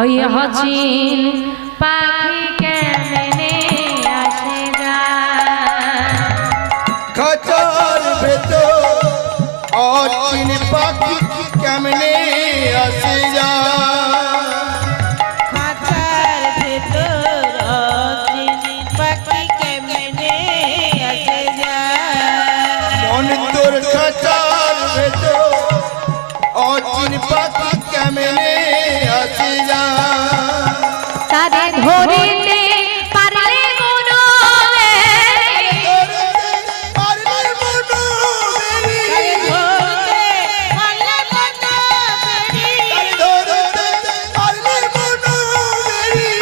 ওই হচিন পাখি কেমনে আসে যায় খাঁচার ভেতর অচিন পাখি কেমনে আসে যায় খাঁচার ভেতর অচিন পাখি কেমনে আসে যায় মন তোর খাঁচার ভেতর অচিন পাখি কেমনে আসে যায় তারে ধরিতে পারলে মনো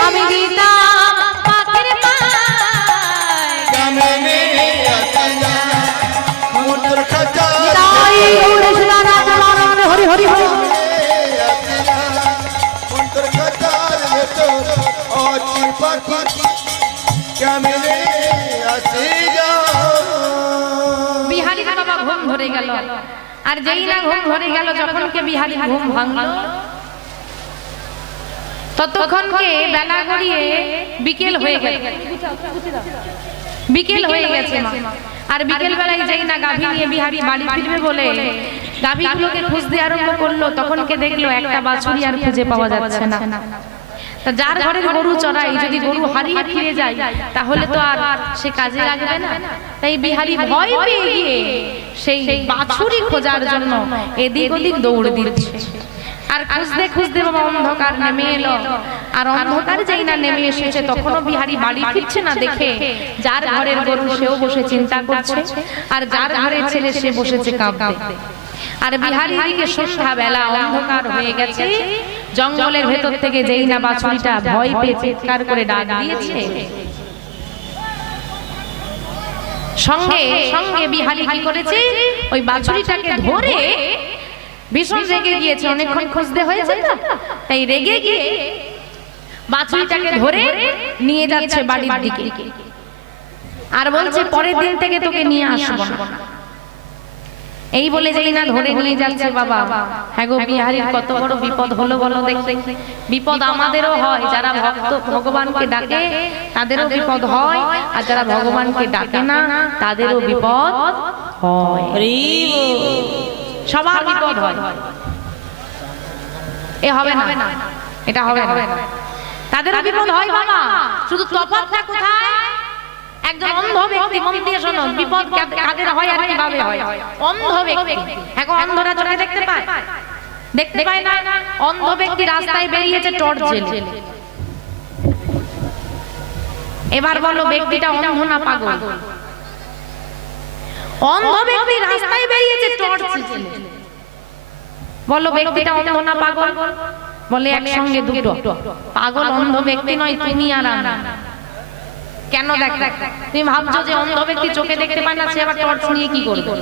আমি দিতাম পাখির পায় কেমনে আসে যায় মন তোর খাঁচার তাই উড়ে সুরানা হরি হরি হরি বিহারী বাবা ঘুম ধরে গেল আর যেই না ঘুম ধরে গেল যখন কে বিহারী ঘুম ভাঙলো ততক্ষণকে বেলা গড়িয়ে বিকেল হয়ে গেল বিকেল হয়ে গেছে আর বিকেল বেলায় যেই না গাভী নিয়ে বিহারী বাড়ি ফিরবে বলে গাভীগুলোকে খুঁজতে আরম্ভ করলো তখনকে দেখলো একটা বাছুরি আর খুঁজে পাওয়া যাচ্ছে না তা যার ঘরের গরু চড়াই যদি গরু হারিয়ে ফিরে যায় তাহলে তো আর সে কাজে লাগবে না তাই বিহারী ভয় পেয়ে গিয়ে সেই বাছুরি খোঁজার জন্য এদিক ওদিক দৌড় দিচ্ছে আর খুঁজতে খুঁজতে বাবা অন্ধকার নেমে এলো আর অন্ধকার যেই না নেমে এসেছে তখনও বিহারী বাড়ি ফিরছে না দেখে যার ঘরের গরু সেও বসে চিন্তা করছে আর যার ঘরের ছেলে সে বসেছে কাঁদতে আর বিহারীর দিকে সন্ধ্যা বেলা অন্ধকার হয়ে গেছে জঙ্গলের ভেতর থেকে যেই না বাছুরিটা ভয় পেয়ে চিৎকার করে ডাক দিয়েছে সঙ্গে সঙ্গে বিহারী কি করেছে ওই বাছুরিটাকে ধরে ভীষণ রেগে গিয়েছে অনেকক্ষণ খুঁজতে হয়েছে তো তাই রেগে গিয়ে বাছুরিটাকে ধরে নিয়ে যাচ্ছে বাড়ির দিকে আর বলছে পরের দিন থেকে তোকে নিয়ে আসবো না এই বলে যেই না ধরে নিয়ে যাচ্ছে বাবা হ্যাঁ গো বিহারীর কত বড় বিপদ হলো বলো দেখতে বিপদ আমাদেরও হয় যারা ভক্ত ভগবানকে ডাকে তাদেরও বিপদ হয় আর যারা ভগবানকে ডাকে না তাদেরও বিপদ হয় সবার বিপদ হয় এ হবে না এটা হবে না তাদেরও বিপদ হয় বাবা শুধু তফাৎটা কোথায় একজন অন্ধ ব্যক্তি মন দিয়ে শোনো বিপদ কাদের হয় আর কিভাবে হয় অন্ধ ব্যক্তি এখন অন্ধরা চোখে দেখতে পায় দেখতে পায় না অন্ধ ব্যক্তি রাস্তায় বেরিয়েছে টর্চ জ্বেলে এবার বলো ব্যক্তিটা অন্ধ না পাগল অন্ধ ব্যক্তি রাস্তায় বেরিয়েছে টর্চ জ্বেলে বলো ব্যক্তিটা অন্ধ না পাগল বলে একসঙ্গে দুটো পাগল অন্ধ ব্যক্তি নয় তুমি আর আমি কেন দেখ তুমি ভাবছো যে অন্ধ ব্যক্তি চোখে দেখতে পায় না সে আবার টর্চ নিয়ে কি করবে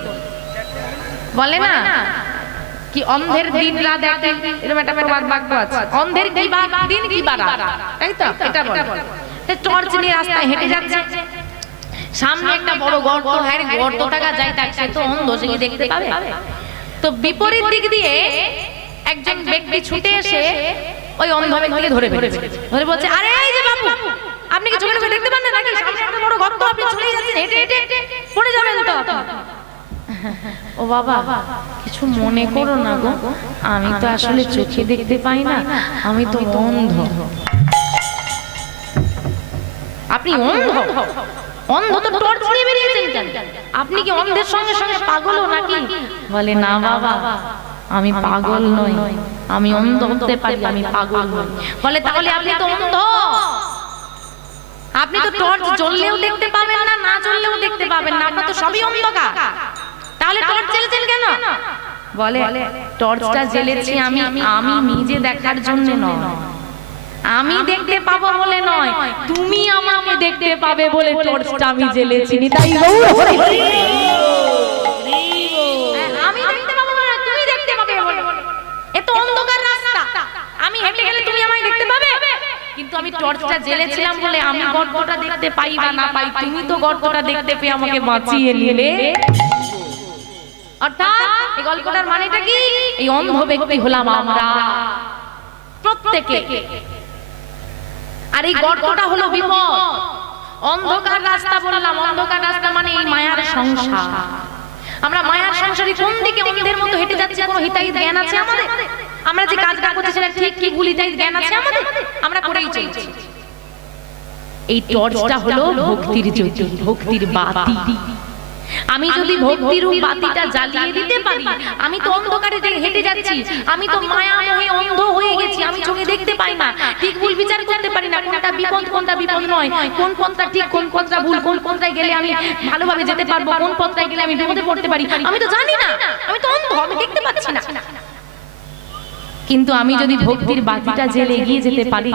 বলে না কি অন্ধের দিন রাত এক এরকম একটা প্রবাদ বাক্য আছে অন্ধের কি দিন কি রাত তাই তো এটা বলে টর্চ নিয়ে রাস্তায় হেঁটে যাচ্ছে সামনে একটা বড় গর্ত হ্যাঁ গর্ত টাকা যায় তাই সে তো অন্ধ সে কি দেখতে পাবে তো বিপরীত দিক দিয়ে একজন ব্যক্তি ছুটে এসে ওই অন্ধ ব্যক্তিকে ধরে ফেলেছে ধরে বলছে আরে এই যে বাবু আপনি কি চোখে চোখে দেখতে পান না নাকি সামনে একটা বড় গর্ত আপনি চলে যাচ্ছেন হেঁটে হেঁটে পড়ে যাবেন তো ও বাবা কিছু মনে করো না গো আমি তো আসলে চোখে দেখতে পাই না আমি তো অন্ধ আপনি অন্ধ অন্ধ তো টর্চ নিয়ে বেরিয়েছেন কেন আপনি কি অন্ধের সঙ্গে সঙ্গে পাগলও নাকি বলে না বাবা আমি পাগল নই আমি অন্ধ হতে পারি আমি পাগল নই বলে তাহলে আপনি তো অন্ধ আপনি তো টর্চ জ্বললেও দেখতে পাবেন না না জ্বললেও দেখতে পাবেন না আপনার তো সবই অন্ধকার তাহলে টর্চ জ্বেলেছেন কেন বলে টর্চটা জ্বেলেছি আমি নিজে দেখার জন্য নয় আমি দেখতে পাবো বলে নয় তুমি আমাকে দেখতে পাবে বলে টর্চটা আমি জ্বেলেছি তাই আমি দেখতে পাবো না তুমি দেখতে পাবে বলে এ তো অন্ধকার রাস্তা আমি হেঁটে গেলে তুমি আমায় দেখতে পাবে কিন্তু আমি টর্চটা জ্বেলেছিলাম বলে আমি গর্তটা দেখতে পাই বা না পাই তুমি তো গর্তটা দেখতে পেয়ে আমাকে বাঁচিয়ে নিলে অর্থাৎ এই গল্পটার মানেটা কি এই অন্ধ ব্যক্তি হলাম আমরা প্রত্যেকে। আর এই গর্তটা হলো বিপদ, অন্ধকার রাস্তা বললাম। অন্ধকার রাস্তা মানে এই মায়ার সংসার। আমরা মায়ার সংসারে কোন দিকে অন্ধের মতো হেঁটে যাচ্ছি, কোনো হিতাহিত জ্ঞান আছে আমাদের? আমরা যে কাজটা করছি সেটা ঠিক কি ভুল, হিতাহিত জ্ঞান আছে আমাদের? আমরা করেই চলছি। এই টর্চটা হলো ভক্তির জ্যোতি, ভক্তির বাতি। আমি যদি ভক্তিরূপ বাতিটা জ্বালিয়ে দিতে পারি, আমি তো অন্ধকারে হেঁটে যাচ্ছি, আমি তো মায়ামোহে অন্ধ হয়ে গেছি, আমি চোখে দেখতে পাই না, ঠিক ভুল বিচার করতে পারি না, কোনটা বিপদ কোনটা বিপদ নয়, কোন পথটা ঠিক কোন পথটা ভুল, কোন পথটায় গেলে আমি ভালোভাবে যেতে পারবো, কোন পথটায় গেলে আমি বিপদে পড়তে পারি, আমি তো জানি না, আমি তো অন্ধ, আমি দেখতে পাচ্ছি না। কিন্তু আমি যদি ভক্তির বাতিটা জেলে এগিয়ে যেতে পারি,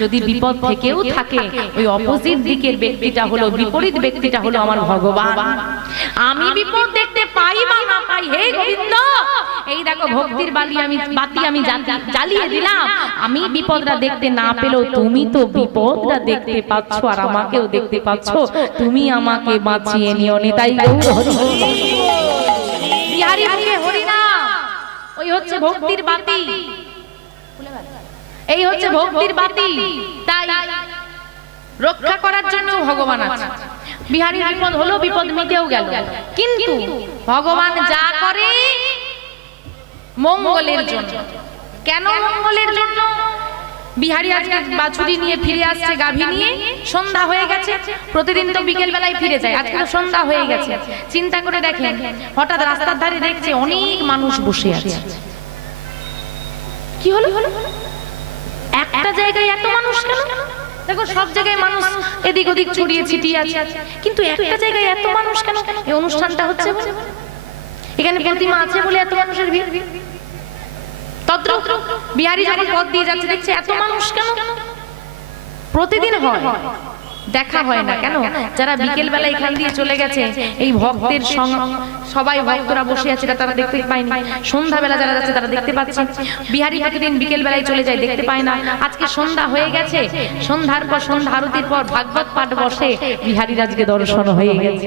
যদি বিপদ থেকেও থাকে, ওই অপোজিট দিকের ব্যক্তিটা হলো, বিপরীত ব্যক্তিটা হলো আমার ভগবান। আমি বিপদ দেখতে পাই বা না পাই, হে গোবিন্দ, এই দেখো ভক্তির বাতি আমি জ্বালিয়ে দিলাম। আমি বিপদটা দেখতে না পেলেও তুমি তো বিপদটা দেখতে পাচ্ছ, আর আমাকেও দেখতে পাচ্ছ, তুমি আমাকে বাঁচিয়ে নিও। নিতাই গৌর হরি বিহারী মুখে হরি নাম, ওই হচ্ছে ভক্তির বাতি, এই হচ্ছে ভক্তির বাতি। তাই রক্ষা করার জন্য ভগবান আছে। বিহারীর বিপদ হলো, বিপদ মিটেও গেল, কিন্তু ভগবান যা করে মঙ্গলের জন্য। কেন মঙ্গলের জন্য? বিহারী আজকে বাছুরি নিয়ে ফিরে আসছে, গাভী নিয়ে, সন্ধ্যা হয়ে গেছে। প্রতিদিন তো বিকেল বেলায় ফিরে যায়, আজকে তো সন্ধ্যা হয়ে গেছে। চিন্তা করে দেখেন, হঠাৎ রাস্তার ধারে দেখছে অনেক মানুষ বসে আছে। কি হলো? একটা জায়গায় এত মানুষ কেন? দেখো সব জায়গায় মানুষ এদিক ওদিক ছড়িয়ে ছিটিয়ে আছে, কিন্তু একটা জায়গায় এত মানুষ কেন? এই অনুষ্ঠানটা হচ্ছে, এখানে প্রতিমা আছে বলে এত মানুষের ভিড়। তদ্রুপ বিহারী যখন পথ দিয়ে যাচ্ছে দেখছে এত মানুষ কেন? প্রতিদিন হয়, দেখা হয় না কেন? যারা বিকেল বেলা এখান দিয়ে চলে গেছে, এই ভক্তের সবাই ভক্তরা বসে আছে তারা দেখতে পায়নি। সন্ধ্যা বেলা যারা যাচ্ছে তারা দেখতে পাচ্ছে। বিহারী প্রতিদিন বিকেল বেলায় চলে যায়, দেখতে পায় না। আজকে সন্ধ্যা হয়ে গেছে, সন্ধ্যার পর সন্ধ্যা আরতির পর ভাগবত পাঠ বসে, বিহারীর আজকে দর্শন হয়ে গেছে।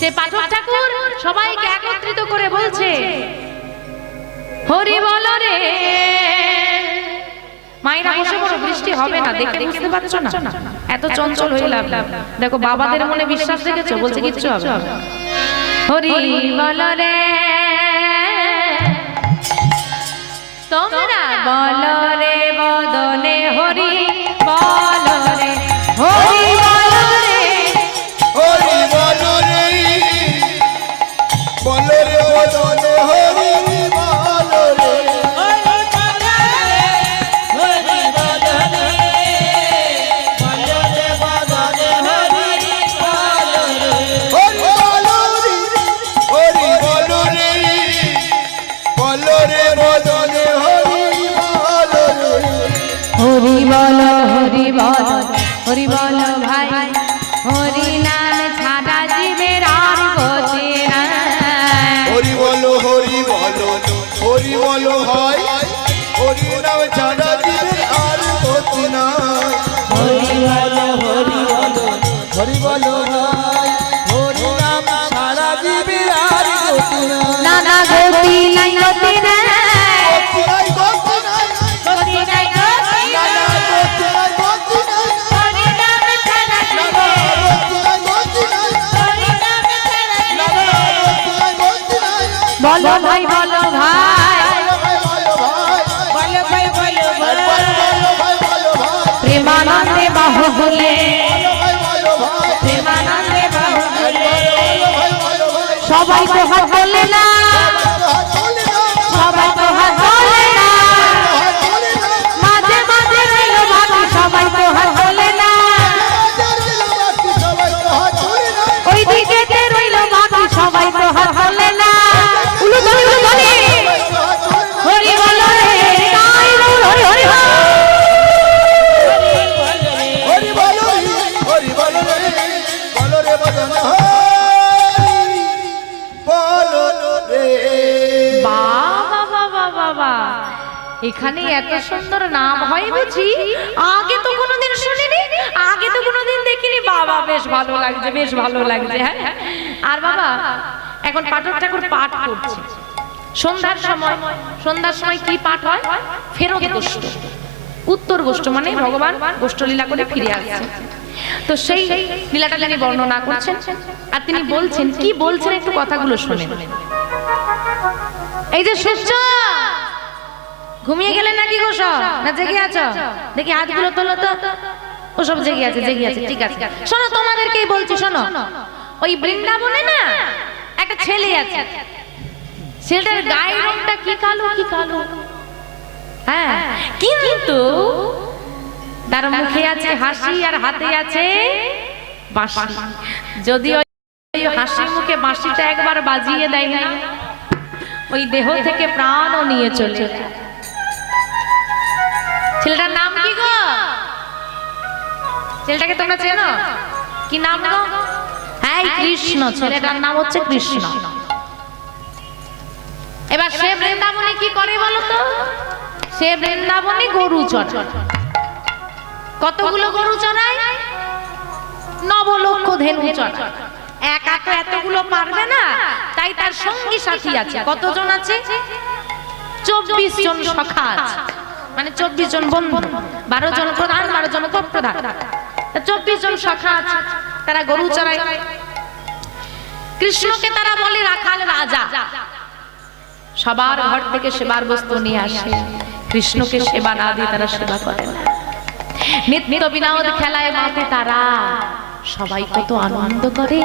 সে পাঠক ঠাকুর সবাইকে একত্রিত করে বলছে, হরি বল রে। মায়েরা বসে বড় বৃষ্টি হবে না, দেখে বুঝতে পারছো না? এত চঞ্চল হয়ে লাভ। দেখো বাবাদের মনে বিশ্বাস দেখেছো, বলছে কিচ্ছু হবে না। হরি বল রে, তোমরা বল রে বদনে, হরি বল রে, হরি বল রে, হরি বল রে, বল রে বদনে, হরি বল রে, হরি বল ভাই, হরি নাম ছাড়া জীবের আর গতি নাই। হরি বলো, হরি বলো, হরি বলো ভাই, হরি নাম ছাড়া জীবের আর গতি নাই। হরি বলো, হরি বলো, হরি বলো ভাই, হরি নাম ছাড়া জীবের আর গতি নাই। না না গতি নাই, গতি নাই, গতি নাই, গতি নাই, গতি নাই, গতি না না গতি নাই, গতি নাই, হরি নাম ছাড়া না না গতি নাই, গতি নাই, হরি নাম ছাড়া না না গতি নাই, গতি নাই। বলো ভাই, বলো ভাই, বলো ভাই, বলো ভাই, বলো ভাই, বলো ভাই, বলো ভাই, বলো ভাই, প্রেমানন্দে বাহুবলে, বলো ভাই, বলো ভাই, প্রেমানন্দে বাহুবলে। বলো ভাই, বলো ভাই, সবাই তো হাত তোলে না, হাত তোলে না, সবাই তো হাত তোলে না, হাত তোলে না, মাঝে মাঝে রইল বাকি, সবাই তো হাত তোলে না, হাজার দিল বাকি, সবাই তো হাত তোলে না, ওই দিকে রইল বাকি, সবাই তো হাত তোলে না। উলু ধরে, উলু ধরে, সবাই তো হাত তোলে না। হরি বলো রে, তাই বল, হরি হরি বল। হরি বলো রে, হরি বলো রে, বলো রে বদন, হরি বলো রে। বাবা বাবা বাবা, এখানে এত সুন্দর নাম হয় বুঝি? আগে তো কোনোদিন শুনিনি, আগে তো কোনোদিন দেখিনি। বাবা বেশ ভালো লাগছে, বেশ ভালো লাগছে। হ্যাঁ, আর বাবা এখন পাঠক ঠাকুর পাঠ করছে, সন্ধ্যার সময় কি পাঠ হয়? ফেরত গোষ্ঠ, উত্তর গোষ্ঠ, মানে ভগবান গোষ্ঠলীলা করে ফিরে আসছে। তো সেই লীলাটা তিনি বর্ণনা করছেন, আর তিনি বলছেন, কি বলছেন একটু কথাগুলো শুনেন। এই যে সূর্য, ঘুমিয়ে গেলে নাকি গো সব, না জেগে আছো? দেখি হাতগুলো তোলো তো। ও সব জেগে আছে, জেগে আছে, ঠিক আছে। শোনো, তোমাদেরকেই বলছি, শোনো। ওই বৃন্দাবনে না একটা ছেলে আছে, ছেলেটার গায়ের রংটা কি কালো, কি কালো। হ্যাঁ, কিন্তু তার মুখে আছে হাসি আর হাতে আছে বাঁশি। যদি ওই হাসি মুখে বাঁশিটা একবার বাজিয়ে দেয় না, ওই দেহ থেকে প্রাণও নিয়ে চলে। ছেলেটার নাম কি গো? ছেলেটাকে তোমরা চেনো? কি নাম গো? হ্যাঁ, কৃষ্ণ। ছেলেটার নাম হচ্ছে কৃষ্ণ। এবার সে বৃন্দাবনে কি করে বলো তো? সে বৃন্দাবনে গরু চড়ায়। কতগুলো গরু চড়ায়? 9 লক্ষ ধেনু চড়ায়। একা তো এতগুলো পারবে না, তাই তার সঙ্গী সাথী আছে। কতজন আছে? 24 জন সখা আছে, মানে 24 জন বন্ধু, 12 জন প্রধান, 12 জন উপপ্রধান, 24 জন সখা আছে। তারা গরু চড়ায়। কৃষ্ণকে তারা বলে রাখাল রাজা। সবার ঘর থেকে সেবার বস্তু নিয়ে আসে, কৃষ্ণকে সেবা না দিয়ে তারা সেবা করে না। নিত্য বিনোদ খেলায় মাতে তারা, সবাই কত আনন্দ করে,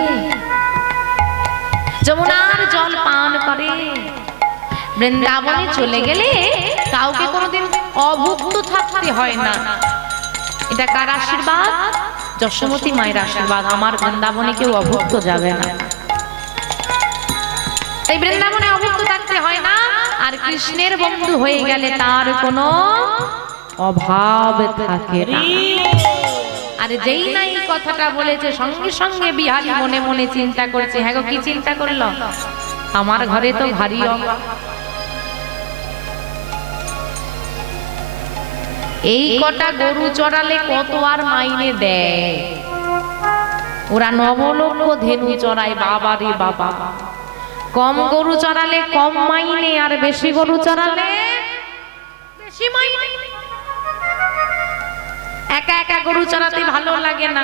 যমুনার জল পান করে। বৃন্দাবনে চলে গেলে কাউকে কোনোদিন অভুক্ত থাকতে হয় না। এটা কার আশীর্বাদ? যশোমতী মায়ের আশীর্বাদ। আমার বৃন্দাবনে কেউ অভুক্ত যাবে না, তাই বৃন্দাবনে অভুক্ত থাকতে হয় না। আর কৃষ্ণের বন্ধু হয়ে গেলে তার কোনো অভাব থাকে না। আর যেই না এই কথাটা বলেছে, সঙ্গে সঙ্গে বিহারী মনে মনে চিন্তা করছে, হ্যাঁ গো, কি চিন্তা করলো? আমার ঘরে তো ভারী অভাব। এই কটা গরু চড়ালে কত আর মাইনে দেয়? ওরা 9 লক্ষ ধেনু চড়ায়। বাবা রে বাবা, কম গরু চড়ালে কম মাইনে, আর বেশি গরু চড়ালে বেশি মাইনে। একা একা গরু চড়াতে ভালো লাগে না।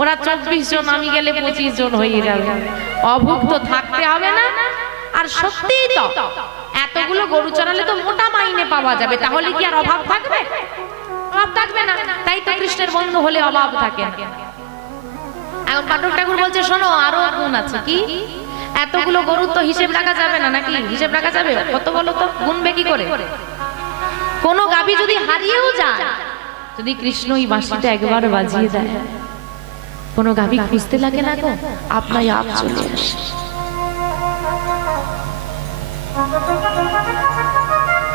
ওরা 24 জন, আমি গেলে 25 জন হয়ে যাবে। অভুক্ত থাকতে হবে না। আর সত্যিই তো এতগুলো গরু চড়ালে তো মোটা মাইনে পাওয়া যাবে, তাহলে কি আর অভাব থাকবে? অভাব থাকবে না। তাই তো কৃষ্ণের বন্ধু হলে অভাব থাকে না। এখন পাঠক ঠাকুর বলছে, শোনো, আরো গুণ আছে। কি? এতগুলো গরুর তো হিসেব রাখা যাবে না, নাকি? হিসেব রাখা যাবে? কত বলো তো, গুনবে কি করে? কোন গাভী যদি হারিয়েও যায়, যদি কৃষ্ণ এই বাঁশিটা একবার বাজিয়ে দেয়, কোন গাভী খুঁজতে লাগে না গো, আপনাই আপ চলে আসে।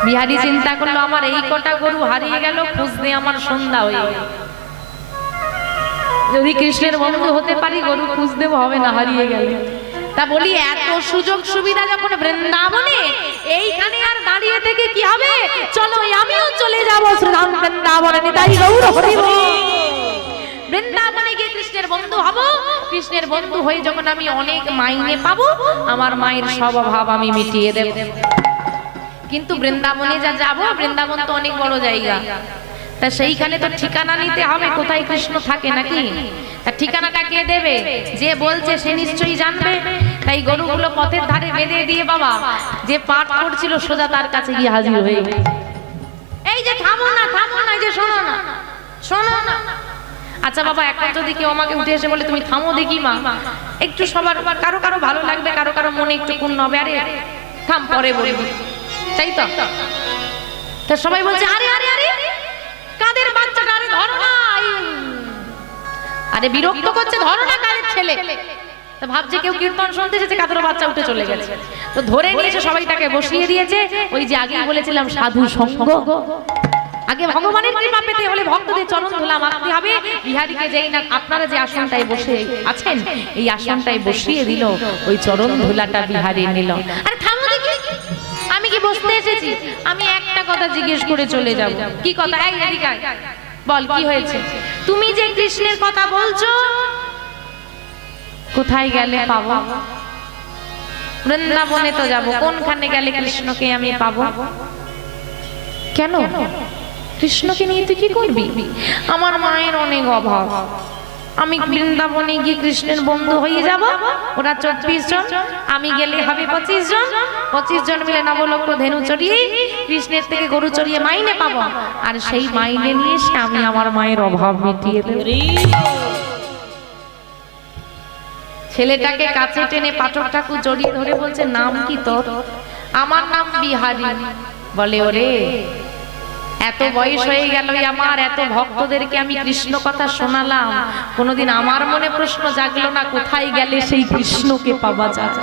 বিহারী চিন্তা করলো, আমার এই কটা গরু হারিয়ে গেল, খুঁজতে আমার সন্ধ্যা হয়ে গেল। যদি কৃষ্ণের বন্ধু হতে পারি, গরু খুঁজতেও হবে না হারিয়ে গেলে। তা বলি, এত সুযোগ সুবিধা যখন বৃন্দাবনে, এইখানে আর দাঁড়িয়ে থেকে কি হবে? চলো, আমিও চলে যাবো শ্রীধাম বৃন্দাবনে। নিতাই গৌর হরি বল। বৃন্দাবনে গিয়ে কৃষ্ণের বন্ধু হব। কৃষ্ণের বন্ধু হয়ে যখন আমি অনেক মাইনে পাবো, আমার মায়ের সব অভাব আমি মিটিয়ে দেব। কিন্তু বৃন্দাবনে যা যাবো, বৃন্দাবন তো অনেক বড় জায়গা, তা সেইখানে তো ঠিকানা নিতে হবে কোথায় কৃষ্ণ থাকে, নাকি? তা ঠিকানাটা কে দেবে? যে বলছে সে নিশ্চয়ই জানবে। তাই গরুগুলো পথের ধারে বেঁধে দিয়ে বাবা যে পাঠ করছিল, সোজা তার কাছে গিয়ে হাজির হয়ে গেল। এই যে থামো না, থামো না, যে শোনো না, শোনো না। আচ্ছা বাবা, এখন যদি কেউ আমাকে উঠে এসে বলে, তুমি থামো দেখি মা, একটু সবার কারো কারো ভালো লাগবে, কারো কারো মনে একটু পূর্ণ হবে, আরে থাম, পরে বলবি, তাই তো? তা সবাই বলছে, আরে আরে আরে কাদের বাচ্চাটা, আরে ধরো না, আরে বিরক্ত করছে, ধরো না, কাদের ছেলে। তো ভাবছে কেউ কীর্তন শুনতে এসেছে, কাদের বাচ্চা উঠে চলে গেছে। তো ধরে নিয়েছে, সবাই তাকে বসিয়ে দিয়েছে। ওই যে আগেই বলেছিলাম, সাধু সঙ্গ। আগে ভগবানের কৃপা পেতে হলে ভক্তদের চরণ ধুলা মারতে হবে। বিহারীকে যেই না আপনারা যে আসনটায় বসে আছেন, এই আসনটায় বসিয়ে দিল, ওই চরণ ধুলাটা বিহারী নিল। আরে থামো দেখি, আমি কি বসতে এসেছি? আমি একটা কথা জিজ্ঞেস করে চলে যাব। কি কথা? এই এদিকে আয়, বল কি হয়েছে? তুমি যে কৃষ্ণের কথা বলছো, কোথায় গেলে পাবো? বৃন্দাবনে তো যাব, কোনখানে গেলে কৃষ্ণকে আমি পাবো? কেন? কৃষ্ণকে নিয়ে তুই কি করবি? আমার মায়ের অনেক অভাব, আমি বৃন্দাবনে গিয়ে কৃষ্ণের বন্ধু হয়ে যাব। ওরা 24 জন, আমি গেলে হবে 25 জন। 25 জন মিলে নবলক্ষ ধেনু চড়িয়ে কৃষ্ণের থেকে গরু চড়িয়ে মাইনে পাবো, আর সেই মাইনে নিয়ে এসে আমি আমার মায়ের অভাব মিটিয়ে দেব। ছেলেটাকে কাছে টেনে পাঠক ঠাকুর জড়িয়ে ধরে বলছে, নাম কি তোর? আমার নাম বিহারী। বলে, ওরে এত বয়স হয়ে গেল আমার, এত ভক্তদেরকে আমি কৃষ্ণ কথা শোনালাম, কোনোদিন আমার মনে প্রশ্ন জাগলো না কোথায় গেলে সেই কৃষ্ণকে পাওয়া যায়?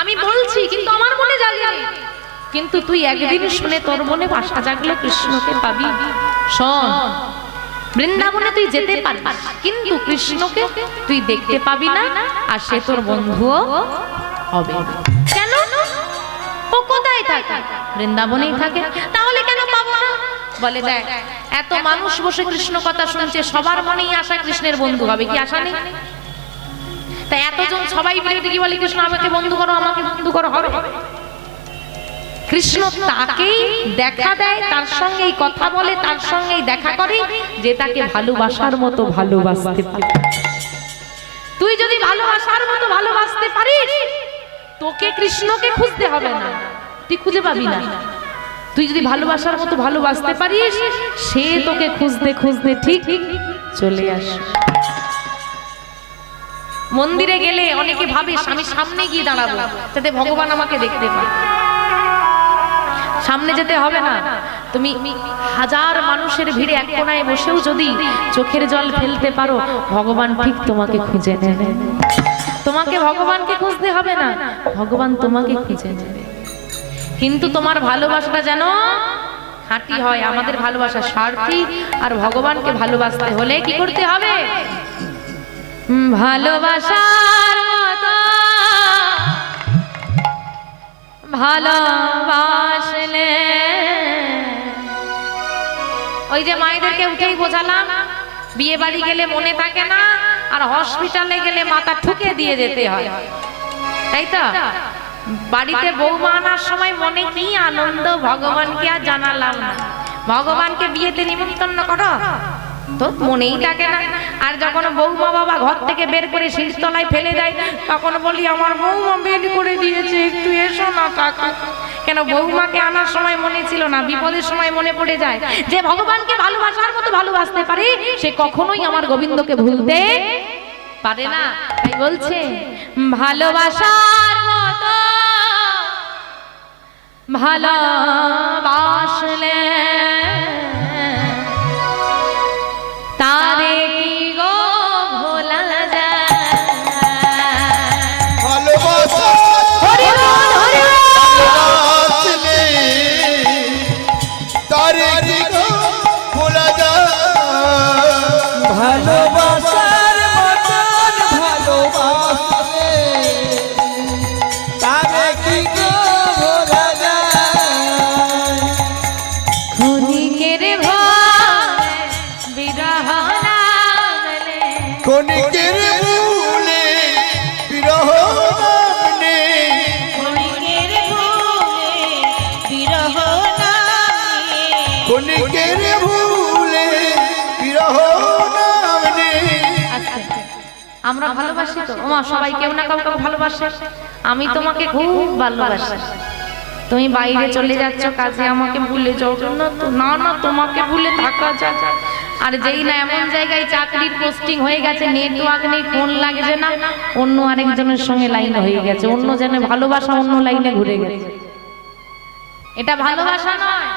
আমি বলছি কিন্তু আমার মনে জাগে, কিন্তু তুই একদিন শুনে তোর মনে আশা জাগলো কৃষ্ণকে পাবি। শোন, বৃন্দাবনে তুই যেতে পারবি, কিন্তু কৃষ্ণকে তুই দেখতে পাবি না, আর সে তোর বন্ধুও হবে। কেন? ও কোথায় থাকে? বৃন্দাবনেই থাকে। তাহলে কেন পাবো না? বলে, দেখ এত মানুষ বসে কৃষ্ণ কথা শুনছে, সবার মনেই আশা কৃষ্ণের বন্ধু হবে, কি আশা নেই? তাই এতজন সবাই মিলে কি বলে, কৃষ্ণ আমাকে বন্ধু করো, আমাকে বন্ধু করো, হবে? কৃষ্ণ তাকেই দেখা দেয়, তার সঙ্গেই কথা বলে, তার সঙ্গেই দেখা করে, যে তাকে ভালোবাসার মতো ভালোবাসতে পারে। তুই যদি ভালোবাসার মতো ভালোবাসতে পারিস, তোকে কৃষ্ণকে খুঁজতে হবে না, তুই খুঁজে পাবি না। তুই যদি ভালোবাসার মতো ভালোবাসতে পারিস, সে তোকে খুঁজতে খুঁজতে ঠিক চলে আসে। মন্দিরে গেলে অনেকে ভাবে আমি সামনে গিয়ে দাঁড়াবো যাতে ভগবান আমাকে দেখতে পায়। সামনে যেতে হবে না, তুমি হাজার মানুষের ভিড়ে এক কোণায় বসেও যদি চোখের জল ফেলতে পারো, ভগবান ঠিক তোমাকে খুঁজে নেবে। তোমাকে ভগবানকে খুঁজতে হবে না, ভগবান তোমাকে খুঁজে নেবে। কিন্তু তোমার ভালোবাসাটা যেন খাঁটি হয়। আমাদের ভালোবাসা স্বার্থী, আর ভগবানকে ভালোবাসতে হলে কি করতে হবে? ভালোবাসার মতো ভালোবাসলে, ওই যে মায়েদেরকে উঠেই বোঝালাম, বিয়ে বাড়ি গেলে মনে থাকে না, আর হসপিটালে গেলে মাথা ঠুকে দিয়ে যেতে হয়, তাই তো? বাড়িতে বৌমা আনার সময় মনে কি আনন্দ, ভগবানকে আর জানালাম না। ভগবানকে বিয়েতে নিমন্ত্রণ করো তো মনেই থাকে না। আর যখন বৌমা বাবা ঘর থেকে বের করে শীর্ষতলায় ফেলে দেয়, তখন বলি আমার বৌমা বের করে দিয়েছে, একটু এসো না কাকা। কেন? বৌমাকে আনার সময় মনে ছিল না, বিপদের সময় মনে পড়ে যায়। যে ভগবানকে ভালোবাসার মতো ভালোবাসতে পারে, সে কখনোই আমার গোবিন্দকে ভুলতে পারে না। তাই বলছে, ভালোবাসার মতো ভালোবাসলে তারে কি গো ভোলা যায়? ভালোবাসা হরি বল, হরি বল। আসলে তারে কি গো ভোলা যায়? ভালোবাসার মতন ভালোবাসলে তারে কি গো ভোলা যায়? ক্ষণিকের ভয় বিরহ নামলে, কণিকের ভুলে বিরহ নামনে, ক্ষণিকের ভুলে বিরহ নামে, কণিকের ভুলে বিরহ নামনে। আমরা ভালোবাসি তো ওমা, সবাই কেউ না কাউকে ভালোবাসে। আমি তোমাকে খুব ভালোবাসি। তুমি বাইরে চলে যাচ্ছ কাজে, আমাকে ভুলে যাও না তো? না না, তোমাকে ভুলে থাকা যায়। আর যেই না এমন জায়গায় চাকরির পোস্টিং হয়ে গেছে, নেটওয়ার্ক নেই, ফোন লাগছে না, অন্য আরেকজনের সঙ্গে লাইন হয়ে গেছে, অন্য জনের ভালোবাসা অন্য লাইনে ঘুরে গেছে। এটা ভালোবাসা নয়।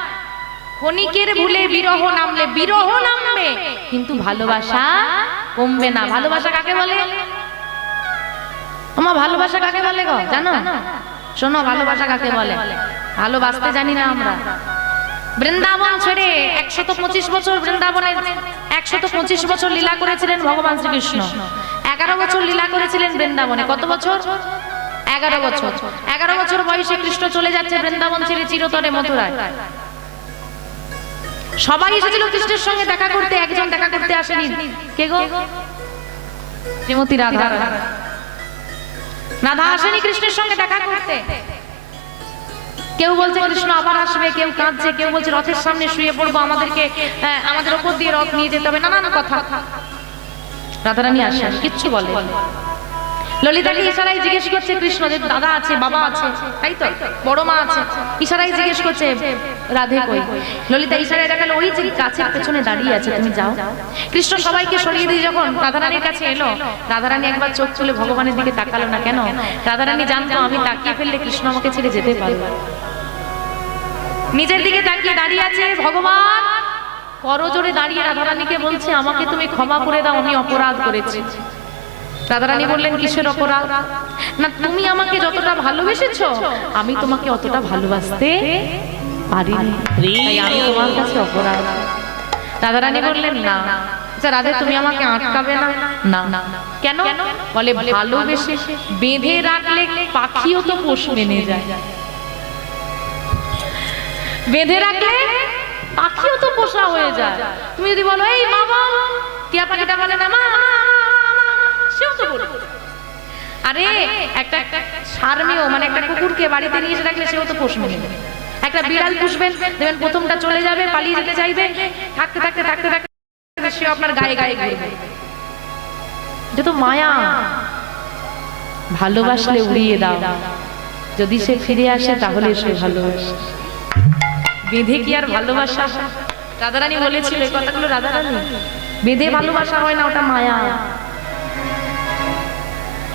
ক্ষণিকের ভুলে বিরহ নামলে, বিরহ নামবে কিন্তু ভালোবাসা কমবে না। ভালোবাসা কাকে বলে? আমার ভালোবাসা কাকে বলে গো জানো? শোনো, ভালোবাসা কাকে বলে? ভালোবাসতে জানি না আমরা। বৃন্দাবন ছেড়ে 125 বছর বৃন্দাবনে 125 বছর লীলা করেছিলেন ভগবান শ্রীকৃষ্ণ। 11 বছর লীলা করেছিলেন বৃন্দাবনে। কত বছর? 11 বছর। 11 বছর বয়সে কৃষ্ণ চলে যাচ্ছে বৃন্দাবন ছেড়ে চিরতরে মথুরায়। সবাই এসেছিল কৃষ্ণের সঙ্গে দেখা করতে, একজন দেখা করতে আসেনি। কে গো? শ্রীমতী রাধা। রাধা আসেনি কৃষ্ণের সঙ্গে দেখা করতে। কেউ বলছে কৃষ্ণ আবার আসবে, কেউ কাঁদছে, কেউ বলছে রথের সামনে শুয়ে পড়বো, আমাদেরকে আমাদের ওপর দিয়ে রথ নিয়ে যেতে হবে, নানান কথা। রাধারানী আসেন, কিচ্ছু বলে। ললিতাকে ইশারায় জিজ্ঞেস করছে কৃষ্ণ যে দাদা আছে, বাবা আছে, তাই তো, বড় মা আছে, ইশারায় জিজ্ঞেস করছে রাধে কই। ললিতা ইশারায় দেখালো ওই যে গাছের পেছনে দাঁড়িয়ে আছে, তুমি যাও। কৃষ্ণ সবাইকে সরিয়ে দিয়ে যখন রাধারানীর কাছে এলো, রাধারানী একবার চোখ তুলে ভগবানের দিকে তাকালো না কেন? রাধারানী জানতো আমি তাকিয়ে ফেললে কৃষ্ণ আমাকে ছেড়ে যেতে পারবে। নিজের দিকে তাকিয়ে দাঁড়িয়ে আছে ভগবান, করজোড়ে দাঁড়িয়ে রাধারানীকে বলছে আমাকে তুমি ক্ষমা করে দাও, আমি অপরাধ করেছি। রাধারানী বললেন কিসের অপরাধ? না তুমি আমাকে যতটা ভালোবেসেছো আমি তোমাকে অতটা ভালোবাসতে পারিনি, তাই আমি তোমার কাছে অপরাধ। রাধারানী বললেন না। আচ্ছা রাধে তুমি আমাকে আটকাবে না? না। কেন? বলে ভালোবেসে বেঁধে রাখলে পাখিও তো পোষ মেনে যায়, বেঁধে রাখলে পাখিও তো পোষা হয়ে যায়। তুমি যদি বলো এই মা বাবা, টিয়া পাখিটা বলে না মা, সেও তো বলবে। আরে একটা সারমেয় মানে একটা কুকুরকে বাড়িতে নিয়ে এসে রাখলে সেও তো পোষ মেনে নেবে। একটা বিড়াল পুষবেন, দেখবেন প্রথমটা চলে যাবে, পালিয়ে যেতে চাইবে, থাকতে থাকতে থাকতে থাকতে সে আপনার গায়ে গায়ে ঘুরবে। এটা তো মায়া। ভালোবাসলে উড়িয়ে দাও, যদি সে ফিরে আসে তাহলে সে ভালোবাসে, বেঁধে কি আর ভালোবাসা? রাধারানী বলেছিল এই কথাগুলো। রাধারানী বেঁধে ভালোবাসা হয় না, ওটা মায়া।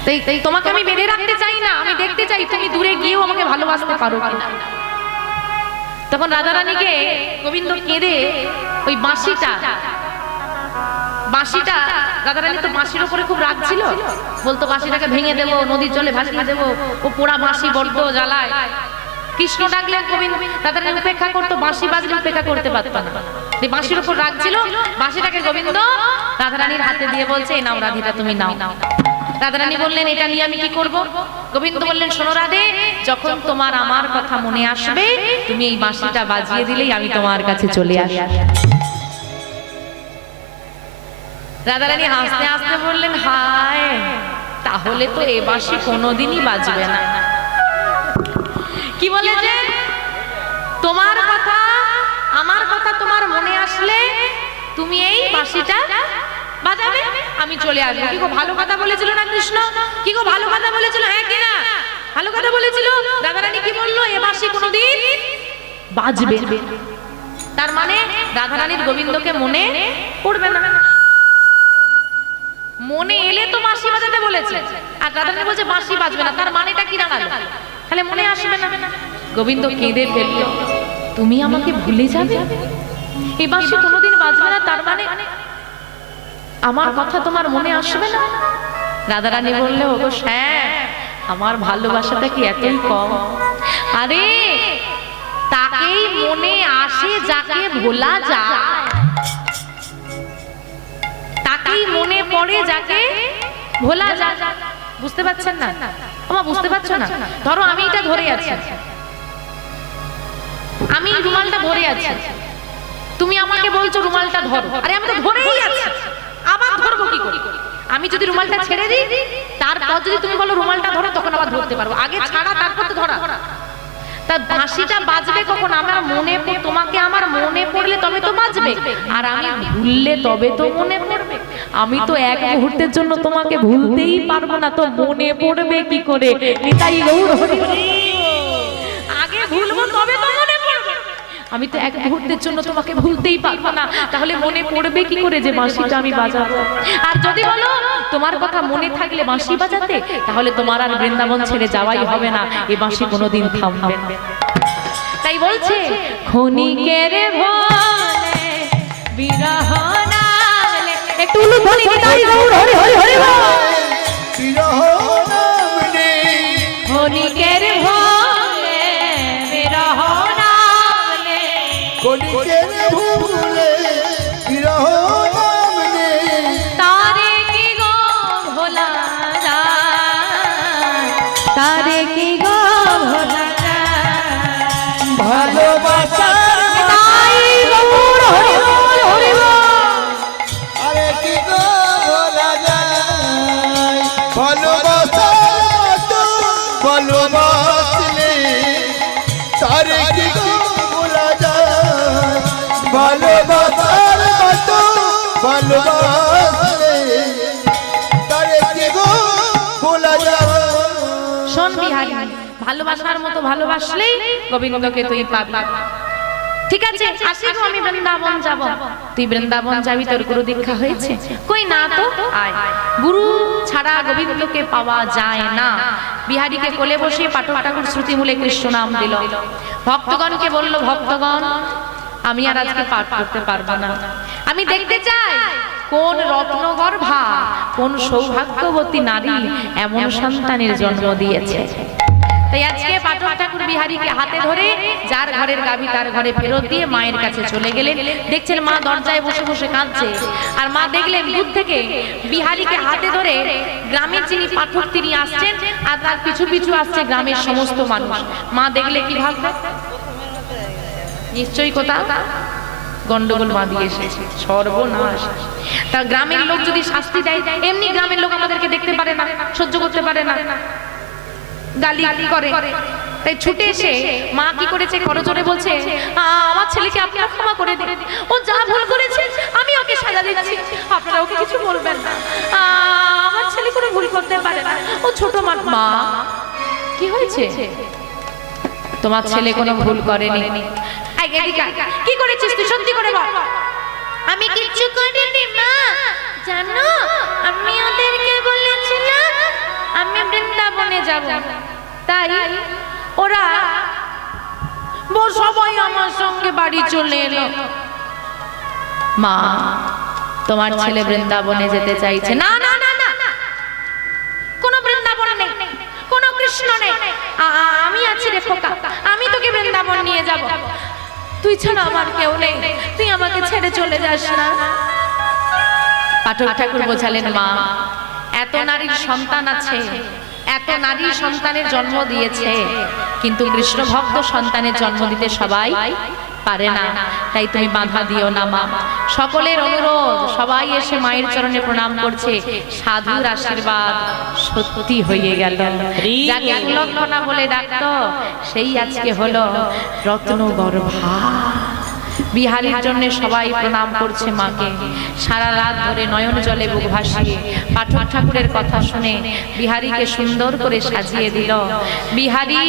তাই তোমাকে আমি বেঁধে রাখতে চাই না, আমি দেখতে চাই তুমি দূরে গিয়েও আমাকে ভালোবাসতে পারো কিনা। তখন রাধারানীকে গোবিন্দ কেঁদে ওই বাঁশিটা রাধারানী তো বাঁশির উপরে খুব রাগ ছিল, বলতো বাঁশিটাকে ভেঙে দেবো, নদীর জলে ভাসিয়ে দেবো, ও পোড়া বাঁশি বড্ড জ্বালায়। কৃষ্ণ ডাকলেন গোবিন্দ, রাধারানী উপেক্ষা করতো, বাঁশি বাজলে উপেক্ষা করতে পারতো না। এই বাঁশির উপর রাগ ছিল, বাঁশিটাকে গোবিন্দ রাধারানীর হাতে দিয়ে বলছে এই নাও রাধিটা তুমি নাও। রাধারানী বললেন এটা নিয়ে আমি কি করব? গোবিন্দ বললেন শোনো রাধে, যখন তোমার আমার কথা মনে আসবে তুমি এই বাঁশিটা বাজিয়ে দিলেই আমি তোমার কাছে চলে আসব। রাধারানী হাসতে হাসতে বললেন হায়, তাহলে তো এ বাঁশি কোনোদিনই বাজবে না। কি বলেছে? তোমার কথা আমার কথা তোমার মনে আসলে তুমি এই বাঁশিটা বাজাবে, আমি চলে আসবো। কি গো ভালো কথা বলেছিল না কৃষ্ণ? কি গো ভালো কথা বলেছিল? হ্যাঁ কি না ভালো কথা বলেছিল? রাধারানী কি বললো? এ বাঁশি কোনোদিন বাজবে। তার মানে রাধারানীর গোবিন্দকে মনে পড়বে না। মনে এলে তো বাঁশি বাজাতে বলেছে, আর রাধারানী বলছে বাঁশি বাজবে না, তার মানেটা কি দাঁড়ালো? তাহলে মনে আসবে না। গোবিন্দ কেঁদে ফেলল, তুমি আমাকে ভুলে যাবে, এই বাঁশি কোনোদিন বাজবে না, তার মানে আমার কথা তোমার মনে আসবে না? রাধারানী বললে ওগো হ্যাঁ, আমার ভালোবাসাটা কি এতই কম? আরে তাকেই মনে আসে যাকে ভোলা যায়, তাকেই মনে পড়ে যাকে ভোলা যায়। বুঝতে পারছেন না? আমার বুঝতে পারছো না? ধরো আমি এটা ধরে আছি, আমি রুমালটা ধরে আছি, তুমি আমাকে বলছো রুমালটা ধরো, আরে আমি তো ধরেই আছি, আবার ধরবো কি করে? আমি যদি রুমালটা ছেড়ে দিই, তারপর যদি তুমি বলো রুমালটা ধরো, তখন আবার ধরতে পারবো। আগে ছাড়া তারপর তো ধরা। তা বাঁশিটা বাজবে কখন? আমার মনে, তোমাকে আমার মনে পড়লে তবে তো বাজবে, আর আমি ভুললে তবে তো মনে পড়বে। আমি তো এক মুহূর্তের জন্য তোমাকে ভুলতেই পারবো না, তো মনে পড়বে কি করে? নিতাই গৌর হরি। আগে ভুলবো তবে তো মনে পড়বে। আমি তো এক মুহূর্তের জন্য তোমাকে ভুলতেই পারবো না, তাহলে মনে পড়বে কি করে যে বাঁশিটা আমি বাজাবো? আর যদি বলো তোমার কথা মনে থাকলে বাঁশি বাজাতে, তাহলে তোমার আর বৃন্দাবন ছেড়ে যাওয়াই হবে না, এই বাঁশি কোনোদিন থামবে না। তাই বলছে ক্ষণিকের ভোলে বিরহ নামলে, একটু উলুধ্বনি নিতাই গৌর হরি হরি হরি বল। বিরহ নামলে ক্ষণিকের ভোলে বিরহ নামলে, কলিকের ভুলে বিরহ নামলে তারে কি গো ভোলা যায়, তারে কি গো ভোলা যায়। ভালোবাসার তাই গৌর হরি বল হরি বল। আরে কি গো ভোলা যায়, ভালোবাসার মতো তারে কি গো ভোলা যায় ভালোবাসার মতো ভালোবাসলে তারে কি গো ভোলা যায় শোন বিহারী, ভালোবাসার মতো ভালোবাসলেই গোবিন্দকে তুই পাবি। ঠিক আছে, আসি গো, আমি বৃন্দাবন যাব। তুই বৃন্দাবন যাবি, তোর গুরু দীক্ষা হয়েছে? কই না তো। আয়, গুরু ছাড়া গোবিন্দকে পাওয়া যায় না। বিহারীকে কোলে বসে পাঠক ঠাকুর শ্রুতি মূলে কৃষ্ণ নাম দিল। ভক্তগণকে বলল, ভক্তগণ আমি আর আজকে পাঠ করতে পারবো না, আমি দেখতে চাই কোন রত্নগর্ভা, কোন সৌভাগ্যবতী নারী এমন সন্তানের জন্ম দিয়েছে। তাই আজকে পাঠক ঠাকুর বিহারীকে হাতে ধরে যার ঘরের গাভী তার ঘরে ফেরত দিয়ে মায়ের কাছে চলে গেলেন। দেখছেন মা দরজায় বসে বসে কাঁদছে, আর মা দেখলেন দূর থেকে বিহারীকে হাতে ধরে গ্রামের যিনি পাঠক তিনি আসছেন, আর তার পিছু পিছু আসছে গ্রামের সমস্ত মানুষ। মা দেখলে কি ভাববে? নিশ্চয়ই কোথাও গন্ডগোল বাঁধিয়ে এসেছে, সর্বনাশ। তা গ্রামের লোক যদি শাস্তি দেয়, এমনি গ্রামের লোক আমাদেরকে দেখতে পারে না, সহ্য করতে পারে না, গালি করে। তাই ছুটে এসে মা কি করেছে, করজোরে বলছে, আমার ছেলেকে আপনারা ক্ষমা করে দিন, ও যা ভুল করেছে আমি ওকে সাজা দিচ্ছি, আপনারা ওকে কিছু বলবেন না, আমার ছেলে কোনো ভুল করতে পারে না, ও ছোট মা। কি হয়েছে? তোমার ছেলে কোনো ভুল করেনি। কি করেছিস তুই, সত্যি করে বল। আমি কিচ্ছু করিনি মা, জানো আমি ওদেরকে বলেছিলাম আমি বৃন্দাবনে যাব, তাই ওরা সবাই আমার সঙ্গে বাড়ি চলে এলো। মা, তোমার ছেলে বৃন্দাবনে যেতে চাইছে না। না না না, কোনো বৃন্দাবন নেই, কোনো কৃষ্ণ নেই, আমি আছি রে খোকা, আমি তোকে বৃন্দাবন নিয়ে যাব। তুই ছাড়া আমার কেউ নেই, তুই আমাকে ছেড়ে চলে যাস না। পাঠক ঠাকুর বোঝালেন, মা এত নারীর সন্তান আছে, এত নারী সন্তানের জন্ম দিয়েছে, কিন্তু কৃষ্ণ ভক্ত সন্তানের জন্ম দিতে সবাই পারে না, তাই তুমি বাধা দিও না মা। সকলের অনুরোধ, সবাই এসে মায়ের চরণে প্রণাম করছে, সাধুর আশীর্বাদ সত্যি হয়ে গেল। যাকে কুলক্ষণা বলে ডাকতো সেই আজকে হলো রত্নগর্ভা। বিহারীর জন্য সবাই প্রণাম করছে মাকে। সারা রাত ধরে নয়ন জলে বুক ভাসিয়ে পাঠক ঠাকুরের কথা শুনে বিহারীকে সুন্দর করে সাজিয়ে দিল। বিহারী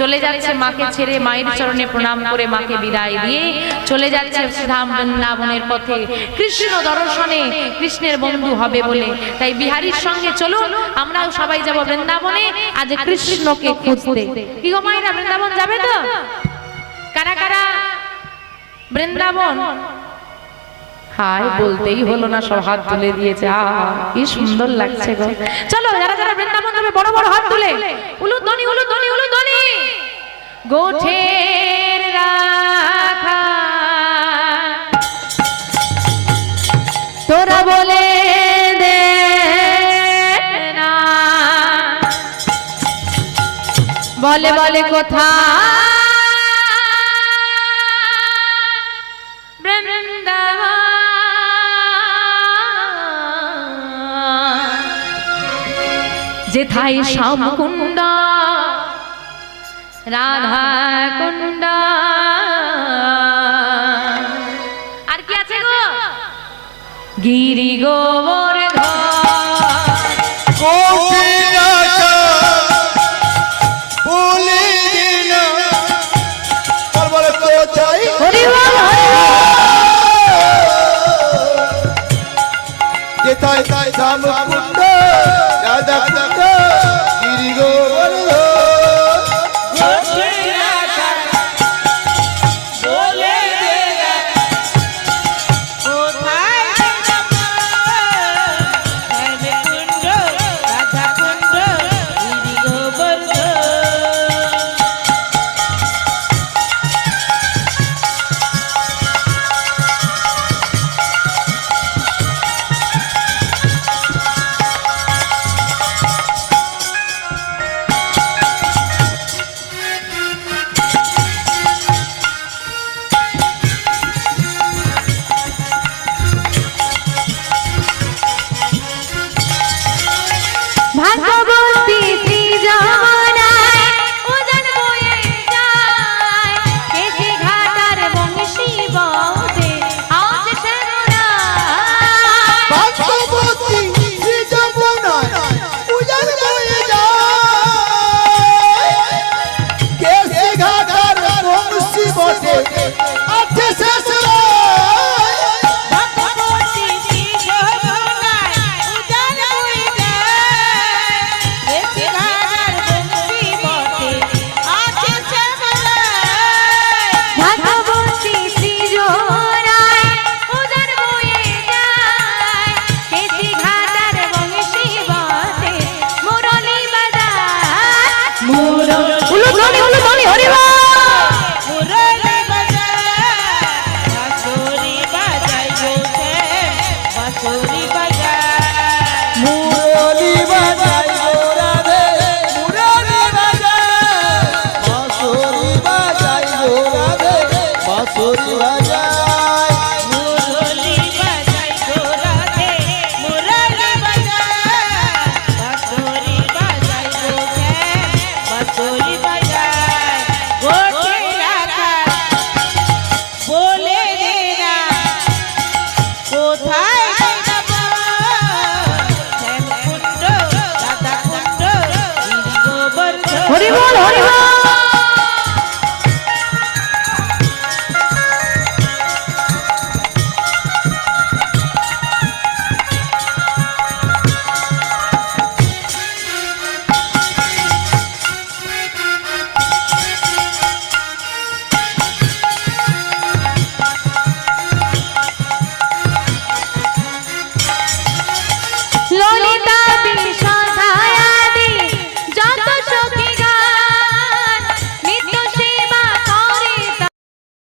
চলে যাচ্ছে মাকে ছেড়ে, মায়ের চরণে প্রণাম করে মাকে বিদায় দিয়ে চলে যাচ্ছে ধাম বৃন্দাবনের পথে কৃষ্ণ দর্শনে, কৃষ্ণের বন্ধু হবে বলে। তাই বিহারীর সঙ্গে চলুন আমরাও সবাই যাব বৃন্দাবনে, আজ কৃষ্ণকে খুঁজতে। কি গো মায়েরা, বৃন্দাবন যাবে তো? কারা কারা বৃন্দাবন? হাই, বলতেই হলো না, সব হাত তুলে দিয়েছে। কি সুন্দর লাগছে গো। চলো যারা যারা বৃন্দাবন যাবে বড় বড় হাত তুলে উলুধ্বনি উলুধ্বনি উলুধ্বনি। গোঠের রাখা তোরা বলে দে না, বলে বলে কোথায় যেথায় শ্যামকুণ্ড রাধা কুণ্ড। আর কি আছে গো? গিরি গোবর্ধন বলে দিনা বলে কোথায় যেথায় শ্যামকুণ্ড রাধা কুণ্ড গিরি গোবর্ধন। বসে আছে সে